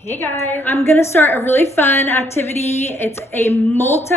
Hey guys, I'm gonna start a really fun activity. It's a multi-step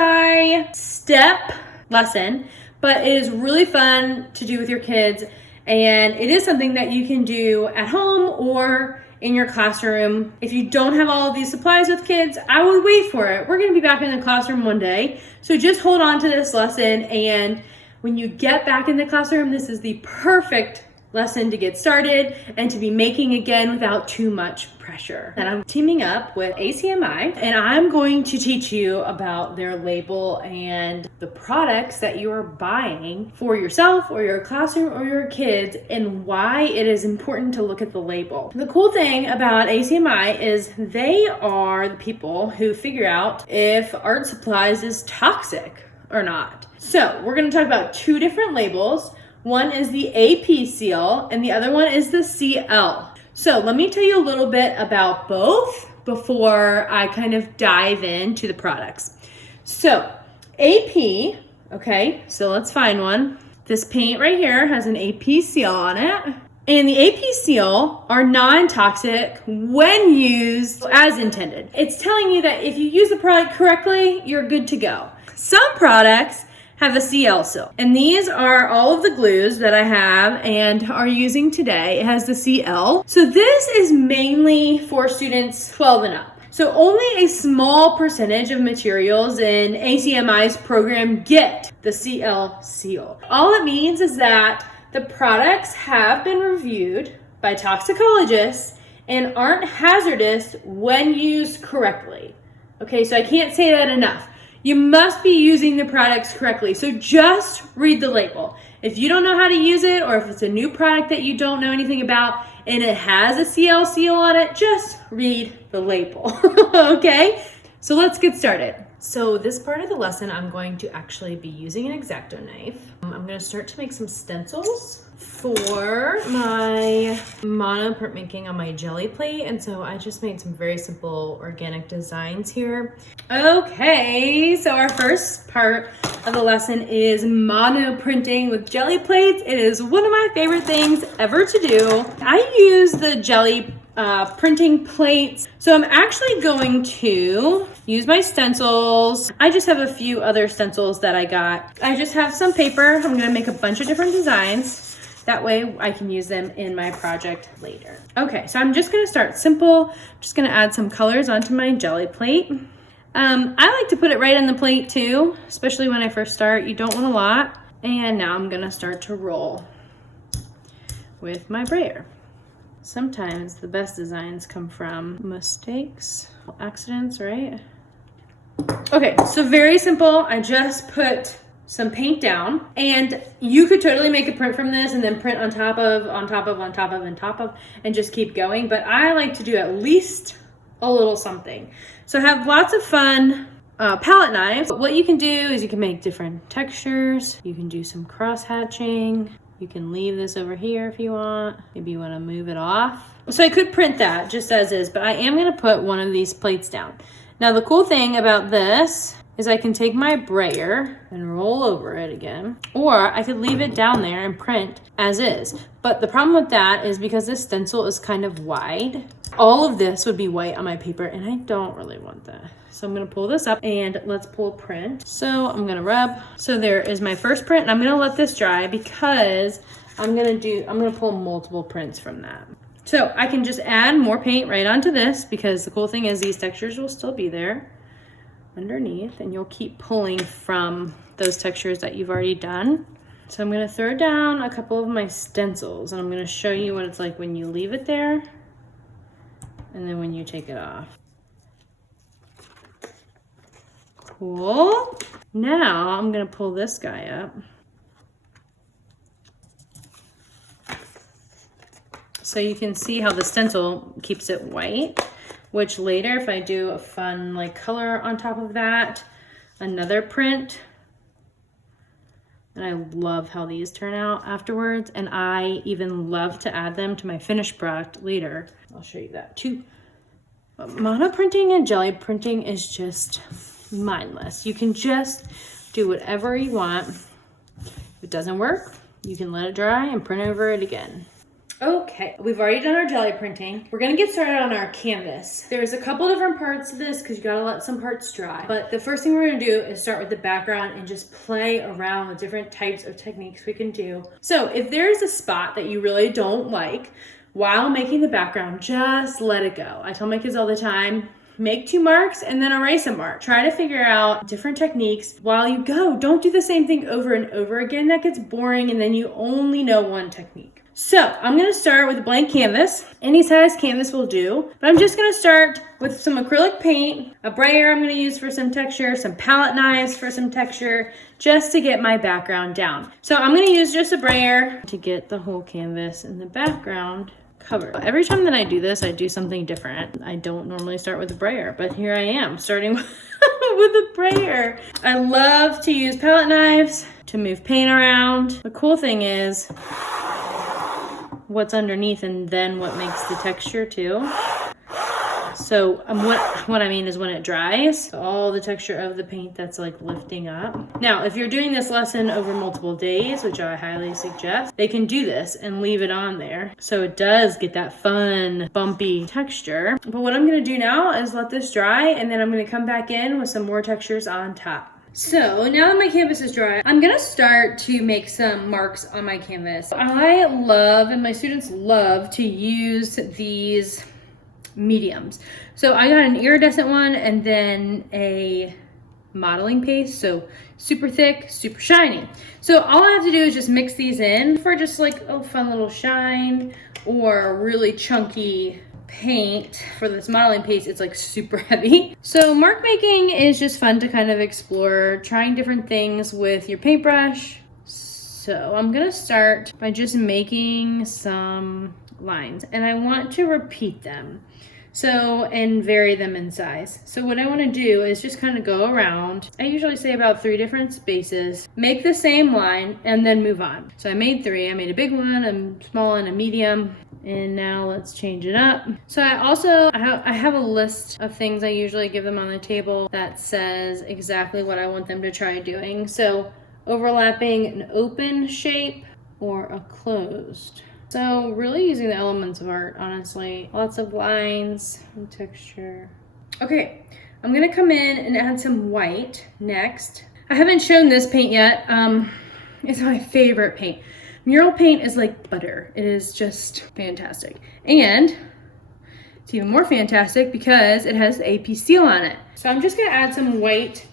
lesson, but it is really fun to do with your kids, and it is something that you can do at home or in your classroom. If you don't have all of these supplies with kids, I would wait for it. We're gonna be back in the classroom one day, so just hold on to this lesson, and when you get back in the classroom, this is the perfect lesson to get started and to be making again without too much pressure. And I'm teaming up with ACMI, and I'm going to teach you about their label and the products that you are buying for yourself or your classroom or your kids, and why it is important to look at the label. The cool thing about ACMI is they are the people who figure out if art supplies is toxic or not. So we're going to talk about two different labels. One is the AP seal and the other one is the CL. So let me tell you a little bit about both before I kind of dive into the products. So AP, okay, so let's find one. This paint right here has an AP seal on it. And the AP seal are non-toxic when used as intended. It's telling you that if you use the product correctly, you're good to go. Some products have a CL seal. And these are all of the glues that I have and are using today. It has the CL. So this is mainly for students 12 and up. So only a small percentage of materials in ACMI's program get the CL seal. All it means is that the products have been reviewed by toxicologists and aren't hazardous when used correctly. Okay, so I can't say that enough. You must be using the products correctly. So just read the label. If you don't know how to use it, or if it's a new product that you don't know anything about and it has a CL seal on it, just read the label, okay? So let's get started. So this part of the lesson, I'm going to actually be using an X-Acto knife. I'm gonna start to make some stencils for my mono printmaking on my jelly plate. And so I just made some very simple organic designs here. Okay, so our first part of the lesson is mono printing with jelly plates. It is one of my favorite things ever to do. I use the jelly printing plates. So I'm actually going to use my stencils. I just have a few other stencils that I got. I just have some paper. I'm gonna make a bunch of different designs. That way I can use them in my project later. Okay, so I'm just gonna start simple. I'm just gonna add some colors onto my jelly plate. I like to put it right on the plate too, especially when I first start. You don't want a lot. And now I'm gonna start to roll with my brayer. Sometimes the best designs come from mistakes, accidents, right? Okay, so very simple. I just put some paint down, and you could totally make a print from this and then print on top of, and just keep going. But I like to do at least a little something. So have lots of fun palette knives. What you can do is you can make different textures. You can do some cross hatching. You can leave this over here if you want. Maybe you want to move it off. So I could print that just as is, but I am going to put one of these plates down. Now the cool thing about this is I can take my brayer and roll over it again, or I could leave it down there and print as is. But the problem with that is because this stencil is kind of wide, all of this would be white on my paper, and I don't really want that. So I'm gonna pull this up and let's pull a print. So I'm gonna rub. So there is my first print, and I'm gonna let this dry because I'm gonna pull multiple prints from that. So I can just add more paint right onto this, because the cool thing is these textures will still be there underneath, and you'll keep pulling from those textures that you've already done. So I'm gonna throw down a couple of my stencils, and I'm gonna show you what it's like when you leave it there and then when you take it off. Cool. Now I'm gonna pull this guy up. So you can see how the stencil keeps it white, which later, if I do a fun like color on top of that, another print, and I love how these turn out afterwards, and I even love to add them to my finished product later. I'll show you that too. But mono printing and jelly printing is just mindless. You can just do whatever you want. If it doesn't work, you can let it dry and print over it again. Okay, we've already done our jelly printing. We're gonna get started on our canvas. There's a couple different parts to this because you gotta let some parts dry. But the first thing we're gonna do is start with the background and just play around with different types of techniques we can do. So if there's a spot that you really don't like while making the background, just let it go. I tell my kids all the time, make 2 marks and then erase a mark. Try to figure out different techniques while you go. Don't do the same thing over and over again. That gets boring and then you only know one technique. So I'm gonna start with a blank canvas. Any size canvas will do, but I'm just gonna start with some acrylic paint, a brayer I'm gonna use for some texture, some palette knives for some texture, just to get my background down. So I'm gonna use just a brayer to get the whole canvas and the background covered. Every time that I do this, I do something different. I don't normally start with a brayer, but here I am starting with a brayer. I love to use palette knives to move paint around. The cool thing is what's underneath and then what makes the texture too. So what I mean is when it dries, all the texture of the paint that's like lifting up. Now, if you're doing this lesson over multiple days, which I highly suggest, they can do this and leave it on there. So it does get that fun, bumpy texture. But what I'm gonna do now is let this dry and then I'm gonna come back in with some more textures on top. So now that my canvas is dry, I'm gonna start to make some marks on my canvas. I love, and my students love, to use these mediums. So I got an iridescent one and then a modeling paste, so super thick, super shiny. So all I have to do is just mix these in for just like a fun little shine or really chunky paint. For this modeling paste, it's like super heavy. So mark making is just fun to kind of explore, trying different things with your paintbrush. So I'm gonna start by just making some lines and I want to repeat them. So, and vary them in size. So what I want to do is just kind of go around. I usually say about 3 different spaces, make the same line and then move on. So I made 3, I made a big one, a small one, a medium, and now let's change it up. So I have a list of things I usually give them on the table that says exactly what I want them to try doing. So overlapping an open shape or a closed. So really using the elements of art, honestly. Lots of lines and texture. Okay, I'm gonna come in and add some white next. I haven't shown this paint yet. It's my favorite paint. Mural paint is like butter. It is just fantastic. And it's even more fantastic because it has the AP seal on it. So I'm just gonna add some white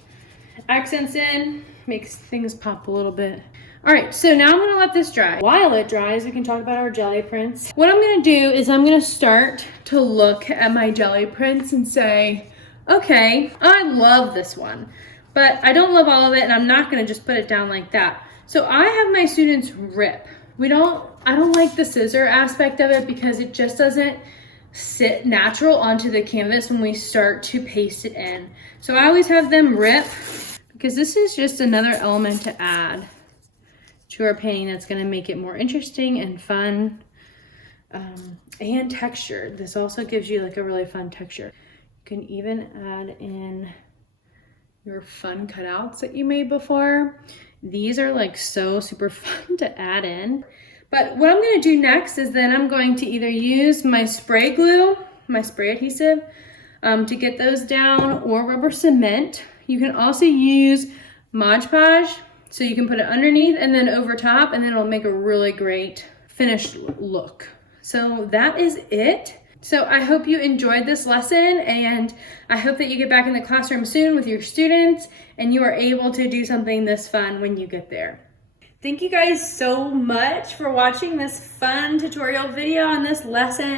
accents in, makes things pop a little bit. All right, so now I'm gonna let this dry. While it dries, we can talk about our jelly prints. What I'm gonna do is I'm gonna start to look at my jelly prints and say, okay, I love this one, but I don't love all of it and I'm not gonna just put it down like that. So I have my students rip. I don't like the scissor aspect of it because it just doesn't sit natural onto the canvas when we start to paste it in. So I always have them rip because this is just another element to add to our painting that's going to make it more interesting and fun, and texture. This also gives you like a really fun texture. You can even add in your fun cutouts that you made before. These are like so super fun to add in. But what I'm going to do next is then I'm going to either use my spray glue, my spray adhesive, to get those down, or rubber cement. You can also use Mod Podge. So you can put it underneath and then over top, and then it'll make a really great finished look. So that is it. So I hope you enjoyed this lesson, and I hope that you get back in the classroom soon with your students and you are able to do something this fun when you get there. Thank you guys so much for watching this fun tutorial video on this lesson.